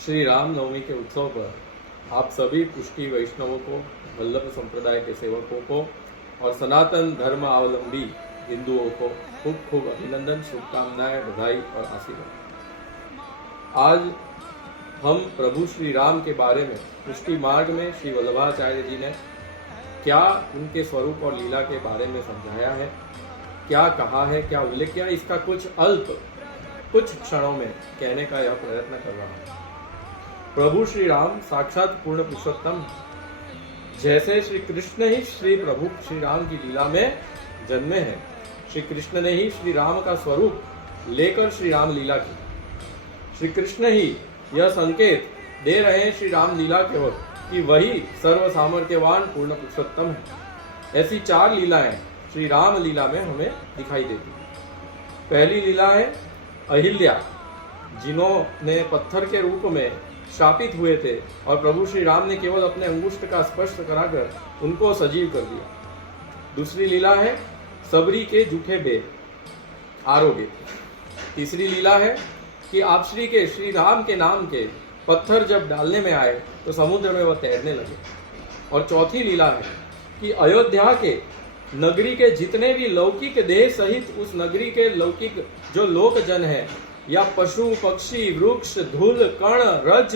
श्री राम नवमी के उत्सव पर आप सभी पुष्टि वैष्णवों को, वल्लभ संप्रदाय के सेवकों को और सनातन धर्म अवलंबी हिंदुओं को खूब खूब अभिनंदन, शुभकामनाएं, बधाई और आशीर्वाद। आज हम प्रभु श्री राम के बारे में पुष्टि मार्ग में श्री वल्लभाचार्य जी ने क्या उनके स्वरूप और लीला के बारे में समझाया है, क्या कहा है, क्या उल्लेख किया, इसका कुछ क्षणों में कहने का यह प्रयत्न कर रहा हूं। प्रभु श्री राम साक्षात पूर्ण पुरुषोत्तम है। जैसे श्री कृष्ण ही श्री प्रभु श्री राम की लीला में जन्मे हैं, श्री कृष्ण ने ही श्री राम का स्वरूप लेकर श्री राम लीला की। श्री कृष्ण ही यह संकेत दे रहे हैं श्री राम लीला के ओर कि वही सर्व सामर्थ्यवान पूर्ण पुरुषोत्तम है। ऐसी 4 लीलाएं श्री राम लीला में हमें दिखाई देती है। पहली लीला है अहिल्या, जिन्होंने पत्थर के रूप में शापित हुए थे और प्रभु श्री राम ने केवल अपने अंगुष्ठ का स्पर्श कराकर उनको सजीव कर दिया। दूसरी लीला है सबरी के जूठे बेर, आरोग्य। तीसरी लीला है कि आप श्री राम के नाम के पत्थर जब डालने में आए तो समुद्र में वह तैरने लगे। और चौथी लीला है कि अयोध्या के नगरी के जितने भी लौकिक देह सहित उस नगरी के लौकिक जो लोकजन है, या पशु पक्षी वृक्ष धूल कण रज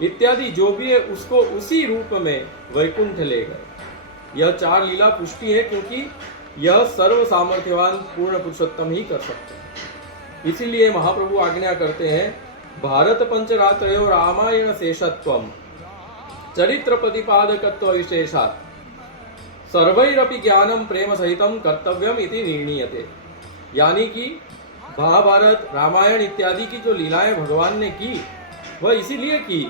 इत्यादि जो भी है, उसको उसी रूप में वैकुंठ ले गए। यह 4 लीला पुष्टि है, क्योंकि यह सर्व सामर्थ्यवान पूर्ण पुरुषोत्तम ही कर सकते हैं। इसीलिए महाप्रभु आज्ञा करते हैं, भारत पंचरात्रयो रामायण शेषत्वम चरित्र प्रतिपादकत्व विशेषात् सर्वैरपि ज्ञानम प्रेम सहितम कर्तव्यम इति निर्णीयते। यानी कि महाभारत रामायण इत्यादि की जो लीलाएं भगवान ने की, वह इसीलिए की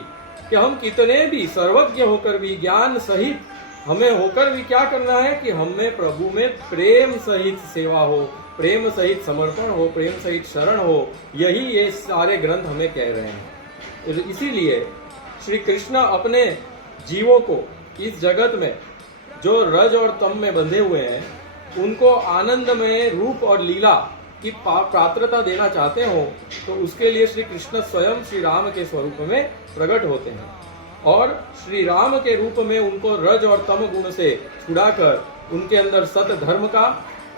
कि हम कितने भी सर्वज्ञ होकर भी, ज्ञान सहित हमें होकर भी क्या करना है कि हमें प्रभु में प्रेम सहित सेवा हो, प्रेम सहित समर्पण हो, प्रेम सहित शरण हो। यही ये सारे ग्रंथ हमें कह रहे हैं। इसीलिए श्री कृष्ण अपने जीवों को इस जगत में जो रज और तम में बंधे हुए हैं, उनको आनंदमय रूप और लीला की पात्रता देना चाहते हो, तो उसके लिए श्री कृष्ण स्वयं श्री राम के स्वरूप में प्रकट होते हैं और श्री राम के रूप में उनको रज और तम गुण से छुड़ाकर उनके अंदर सत धर्म का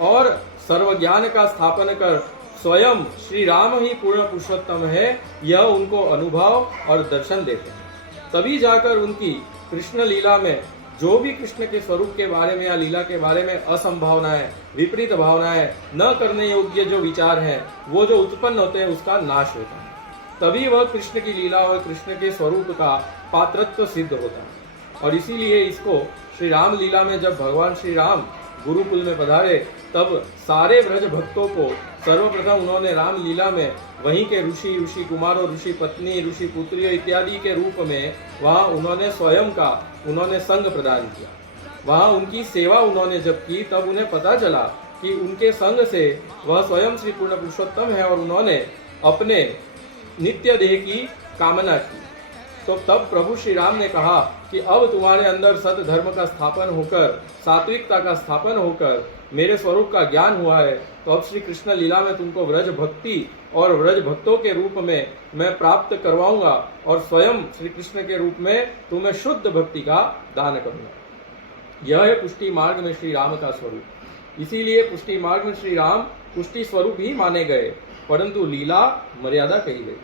और सर्व ज्ञान का स्थापन कर स्वयं श्री राम ही पूर्ण पुरुषोत्तम है, यह उनको अनुभव और दर्शन देते हैं। तभी जाकर उनकी कृष्ण लीला में जो भी कृष्ण के स्वरूप के बारे में या लीला के बारे में असंभावनाएं, विपरीत भावनाएं, न करने योग्य जो विचार हैं, वो जो उत्पन्न होते हैं, उसका नाश होता है। तभी वह कृष्ण की लीला और कृष्ण के स्वरूप का पात्रत्व सिद्ध होता है। और इसीलिए इसको श्री राम लीला में जब भगवान श्री राम गुरुकुल में पधारे, तब सारे ब्रज भक्तों को सर्वप्रथम उन्होंने राम लीला में वहीं के ऋषि कुमारों, ऋषि पत्नी, ऋषि पुत्रियों इत्यादि के रूप में वहाँ उन्होंने स्वयं का संग प्रदान किया। वहाँ उनकी सेवा उन्होंने जब की, तब उन्हें पता चला कि उनके संग से वह स्वयं श्री पूर्ण पुरुषोत्तम है और उन्होंने अपने नित्य देह की कामना की। तो तब प्रभु श्री राम ने कहा कि अब तुम्हारे अंदर सत धर्म का स्थापन होकर, सात्विकता का स्थापन होकर मेरे स्वरूप का ज्ञान हुआ है, तो अब श्री कृष्ण लीला में तुमको व्रज भक्ति और व्रज भक्तों के रूप में मैं प्राप्त करवाऊंगा और स्वयं श्री कृष्ण के रूप में तुम्हें शुद्ध भक्ति का दान करूंगा। यह है पुष्टि मार्ग में श्री राम का स्वरूप। इसीलिए पुष्टि मार्ग में श्री राम पुष्टि स्वरूप ही माने गए, परंतु लीला मर्यादा कही गई।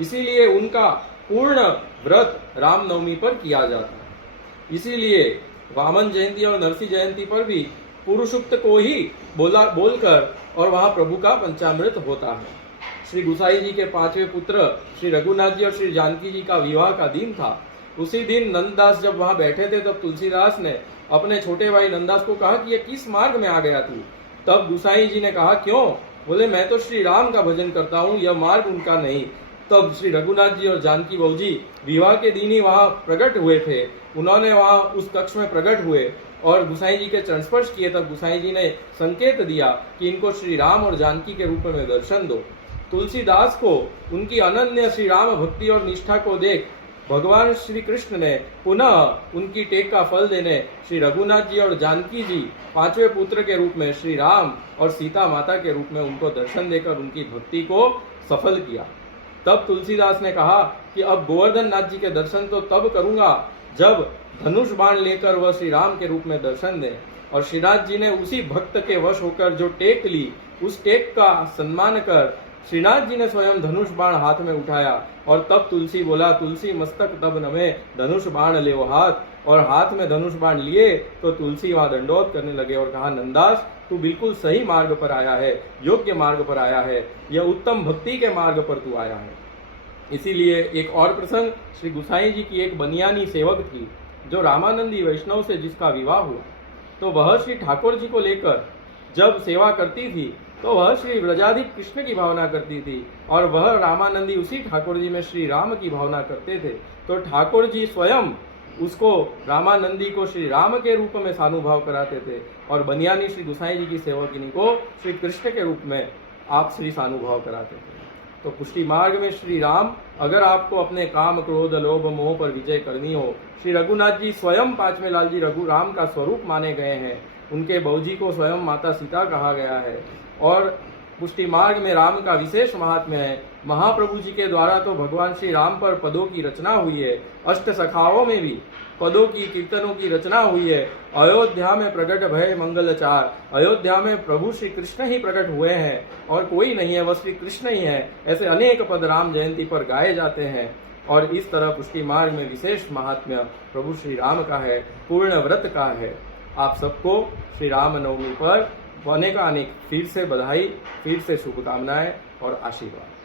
इसीलिए उनका पूर्ण व्रत रामनवमी पर किया जाता है। इसीलिए वामन जयंती और नरसिंह जयंती पर भी पुरुषोक्त को ही बोलकर और वहाँ प्रभु का पंचामृत होता है। श्री गुसाई जी के 5वें पुत्र श्री रघुनाथ जी और श्री जानकी जी का विवाह का दिन था। उसी दिन नंददास जब वहाँ बैठे थे, तब तुलसीदास ने अपने छोटे भाई नंददास को कहा कि ये किस मार्ग में आ गया तू। तब गुसाई जी ने कहा, क्यों? बोले, मैं तो श्री राम का भजन करता हूँ, यह मार्ग उनका नहीं। तब श्री रघुनाथ जी और जानकी बहू जी विवाह के दिन ही वहाँ प्रकट हुए थे। उन्होंने वहाँ उस कक्ष में प्रकट हुए और गुसाई जी के चरण स्पर्श किए। तब गुसाई जी ने संकेत दिया कि इनको श्री राम और जानकी के रूप में दर्शन दो। तुलसीदास को उनकी अनन्य श्री राम भक्ति और निष्ठा को देख भगवान श्री कृष्ण ने पुनः उनकी टेक का फल देने श्री रघुनाथ जी और जानकी जी 5वें पुत्र के रूप में श्री राम और सीता माता के रूप में उनको दर्शन देकर उनकी भक्ति को सफल किया। तब तुलसीदास ने कहा कि अब गोवर्धन नाथ जी के दर्शन तो तब करूंगा जब धनुष बाण लेकर वह श्री राम के रूप में दर्शन दें। और श्रीनाथ जी ने उसी भक्त के वश होकर जो टेक ली, उस टेक का सम्मान कर श्रीनाथ जी ने स्वयं धनुष बाण हाथ में उठाया। और तब तुलसी बोला, तुलसी मस्तक तब नमे धनुष बाण ले वो हाथ। और हाथ में धनुष बाण लिए तो तुलसी वहां दंडोत करने लगे और कहा, नंदास तू बिल्कुल सही मार्ग पर आया है, योग्य मार्ग पर आया है, यह उत्तम भक्ति के मार्ग पर तू आया है। इसीलिए एक और प्रसंग, श्री गुसाई जी की एक बनियानी सेवक थी जो रामानंदी वैष्णव से जिसका विवाह हुआ, तो वह श्री ठाकुर जी को लेकर जब सेवा करती थी तो वह श्री ब्रजाधिप कृष्ण की भावना करती थी और वह रामानंदी उसी ठाकुर जी में श्री राम की भावना करते थे। तो ठाकुर जी स्वयं उसको रामानंदी को श्री राम के रूप में सानुभाव कराते थे और बनियानी श्री गुसाई जी की सेवकिनी को श्री कृष्ण के रूप में आप श्री सानुभाव कराते थे। तो पुष्टि मार्ग में श्री राम, अगर आपको अपने काम क्रोध लोभ मोह पर विजय करनी हो, श्री रघुनाथ जी स्वयं पांचवें लाल जी रघु राम का स्वरूप माने गए हैं। उनके बहूजी को स्वयं माता सीता कहा गया है और पुष्टि मार्ग में राम का विशेष महात्म्य है। महाप्रभु जी के द्वारा तो भगवान श्री राम पर पदों की रचना हुई है, अष्ट सखाओं में भी पदों की कीर्तनों की रचना हुई है। अयोध्या में प्रकट भय मंगलचार, अयोध्या में प्रभु श्री कृष्ण ही प्रकट हुए हैं और कोई नहीं है, वह श्री कृष्ण ही है। ऐसे अनेक पद राम जयंती पर गाए जाते हैं और इस तरह पुष्टि मार्ग में विशेष महात्म्य प्रभु श्री राम का है, पूर्ण व्रत का है। आप सबको श्री राम नवमी पर अनेक फिर से बधाई, फिर से शुभकामनाएं और आशीर्वाद।